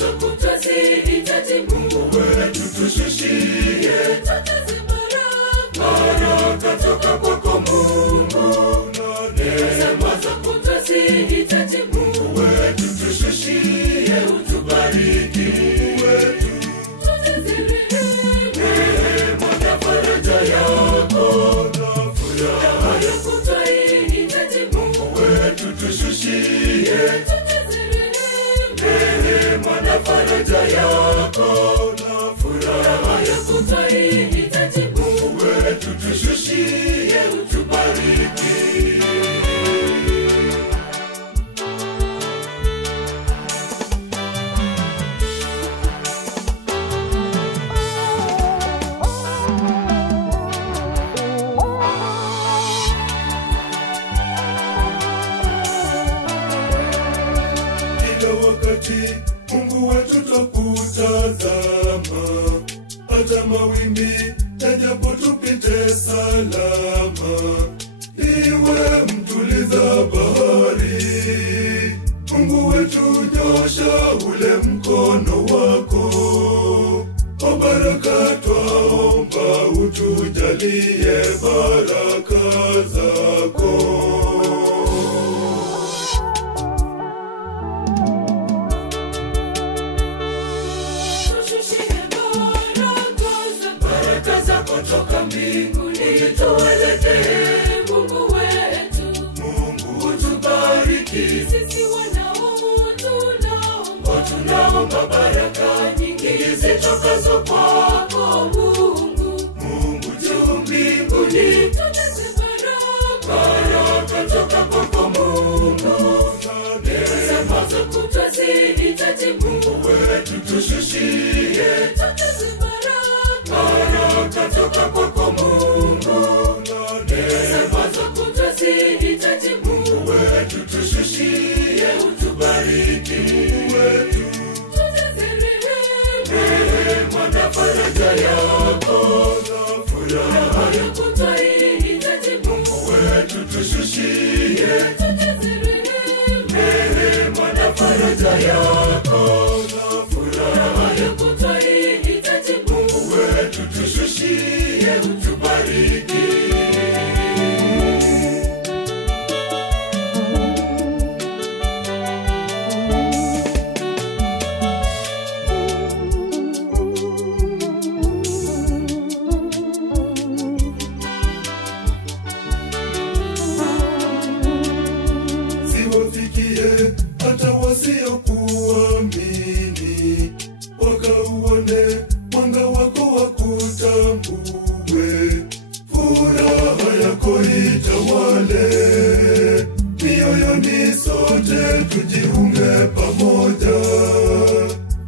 za kutosihitaji Mungu wetu tushushie. Baraka toka kwako Mungu. Neema za kutosihitaji Mungu wetu tushushie. Utubariki wetu. Neema na faraja yako na furaha ya kutohitaji Mungu wetu tushushie. Neema na faraja yako na furaha ya kutohitaji Mungu wetu tushushie. Utubariki. Mungu wetu twakutazama, hata mawimbi yajapo tupite salama. Iwe mtuliza bahari, Mungu wetu nyosha ule mkono wako. Kwa baraka twaomba utujalie baraka zako. Kutoka mbinguni tuwaletee Mungu wetu. Mungu utubariki. Sisi wanao tunaomba baraka nyingi zitokazo kwako Mungu. Mungu juu mbinguni tujaze baraka toka kwako Mungu. Neema za kutosihitaji Mungu wetu tushushie. Baraka toka kwako Mungu. Neema za kutosihitaji Mungu wetu tushushie. Utubariki wetu. Neema na faraja yako na furaha ya kutohitaji Mungu wetu tushushie. Neema na faraja yako na furaha ya kutohitaji Mungu wetu tushushie. Utubariki. Siwafikie hata wasiokuamini, wakauone mwanga wako wakutambue. Furaha yako itawale mioyoni, sote tujiunge pamoja.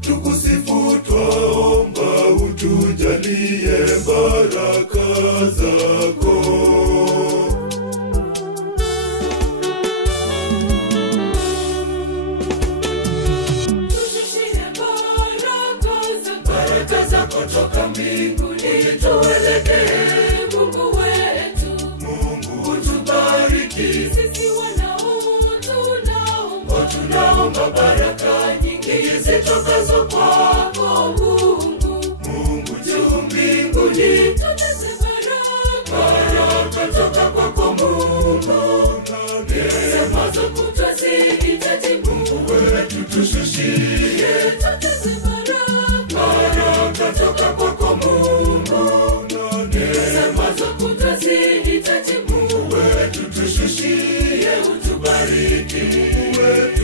Tukusifu twaomba utujalie baraka zako. Kutoka mbinguni tuwaletee Mungu wetu. Mungu utubariki. Sisi wanao tunaomba baraka nyingi zitokazo kwako Mungu. Mungu juu mbinguni tujaze baraka toka kwako Mungu. Neema za kutosihitaji Mungu wetu tushushie. Baraka toka kwako Mungu. Neema za kutosihitaji Mungu wetu tushushie. Utubariki wetu.